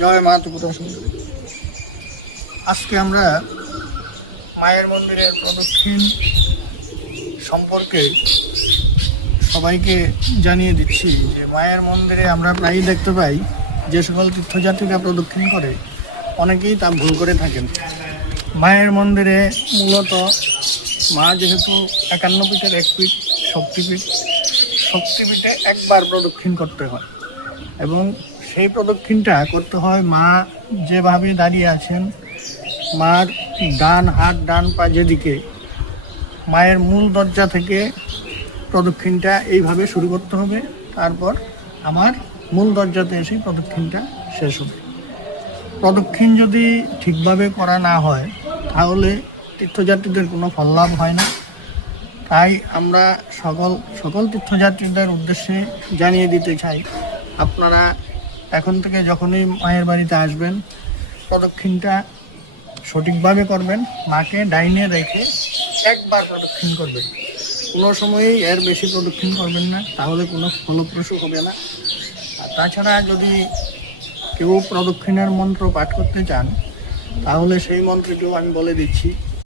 জয় মা আজকে আমরা মায়ের মন্দিরের প্রদক্ষিণ সম্পর্কে সবাইকে জানিয়ে দিচ্ছি যে মায়ের মন্দিরে আমরা প্রায়ই দেখতে পাই যে সকল তীর্থযাত্রীরা প্রদক্ষিণ করে, অনেকেই তা ভুল করে থাকেন। মায়ের মন্দিরে মূলত মা যেহেতু একান্ন পিঠের এক পিঠ, শক্তিপীঠ, শক্তিপীঠে একবার প্রদক্ষিণ করতে হয়। এবং সেই প্রদক্ষিণটা করতে হয় মা যেভাবে দাঁড়িয়ে আছেন, মার ডান হাত, ডান পা যেদিকে, মায়ের মূল দরজা থেকে প্রদক্ষিণটা এইভাবে শুরু করতে হবে, তারপর আমার মূল দরজাতে এসে প্রদক্ষিণটা শেষ হবে। প্রদক্ষিণ যদি ঠিকভাবে করা না হয়, তাহলে তীর্থযাত্রীদের কোনো ফল লাভ হয় না। তাই আমরা সকল সকল তীর্থযাত্রীদের উদ্দেশ্যে জানিয়ে দিতে চাই আপনারা এখন থেকে যখনই মায়ের বাড়িতে আসবেন প্রদক্ষিণটা সঠিকভাবে করবেন। মাকে ডাইনে রেখে একবার প্রদক্ষিণ করবেন। কোনো সময়ই এর বেশি প্রদক্ষিণ করবেন না, তাহলে কোনো ফলপ্রসূ হবে না। আর তাছাড়া যদি কেউ প্রদক্ষিণের মন্ত্র পাঠ করতে চান, তাহলে সেই মন্ত্রটিও আমি বলে দিচ্ছি।